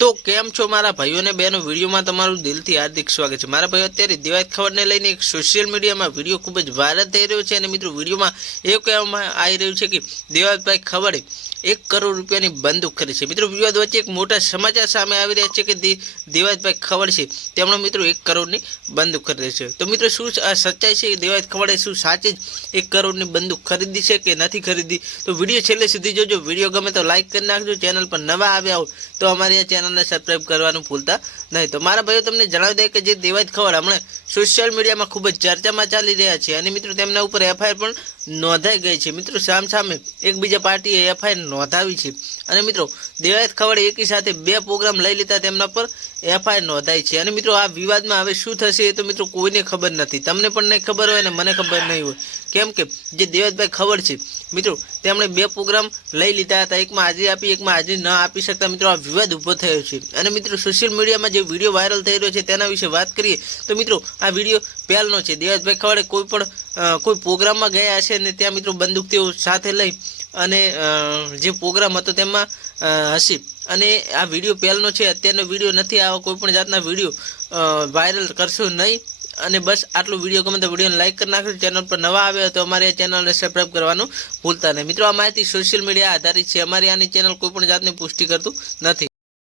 तो केम छो मारा भाईओ ने बहनों वीडियो में तमारुं दिलथी हार्दिक स्वागत है। मारा भाईओ अत्यारे देवायत खबर ने लईने एक सोशियल मीडिया में वीडियो खूब ज वायरल थई रह्यो छे। मित्रों वीडियो में एवुं कहेवामां आई रह्युं छे कि देवायत भाई खबरे 1 करोड़ रूपियानी बंदूक खरीदी छे। मित्रों विवाद वच्चे एक मोटा समाचार सामे आवी रह्या छे कि देवायत भाई खबर छे तेमणे मित्रों 1 करोड़नी बंदूक खरीदी छे। तो मित्रों शुं सच्चाई छे? देवायत खबरे शुं साचे ज 1 करोड़नी बंदूक खरीदी छे के नथी खरीदी? तो विडियो छेल्ले सुधी जोजो। विडियो गमे तो लाइक करी नाखजो। चेनल पर नवा आव्या हो तो अमारी आ चेनल ने सब्सक्राइब करवानुं भूलता नहीं। तो मारा भाईओ तमने जणावी दे कि जे देवायत खबर हमणे सोशियल मीडिया में खूब ज चर्चामां चाली रह्या छे अने मित्रों तेमना उपर एफआईआर पण नोंधाई गई छे। मित्रों सामसामे एक बीजा पार्टीए एफआईआर नोंधावी छे अने मित्रों देवायत खबर एकी साथे 2 प्रोग्राम लई लीधा तेमना पर एफआईआर नोंधाई छे। अने मित्रों आ विवादमां हवे शुं थशे ए तो मित्रों कोईने खबर नथी। तमने पण नहीं खबर होय अने मने खबर नहीं होय केम के जे देवायतभाई खबर छे मित्रों तेमणे 2 प्रोग्राम लई लीधा हता। एकमां हाजरी आपी एकमां हाजरी न आपी शकता। मित्रों आ विवाद उभो थयो छे अने मित्रों सोशियल मीडिया में जे विडियो वायरल थई रह्यो छे तेना विषे वात करीए तो मित्रों आ विडियो पहेलनो छे। देवायतभाई खबरे कोई प्रोग्राम में गया हशे ने त्यां मित्रों बंदूक तेओ साथे लई अने जे प्रोग्राम हतो तेमां हशे अने आ विडियो पहेलनो छे। अत्यारनो विडियो नथी। आवा कोईपण जातना विडियो वायरल करशो नहीं। અને બસ આટલું વિડીયો ગમે તો વિડીયોને લાઈક કરી નાખજો। ચેનલ પર નવા આવ્યા તો અમારી આ ચેનલને સબસ્ક્રાઇબ કરવાનું ભૂલતા નહીં। મિત્રો આ માહિતી સોશિયલ મીડિયા આધારિત છે। અમારી આની ચેનલ કોઈ પણ જાતની પુષ્ટિ કરતું નથી।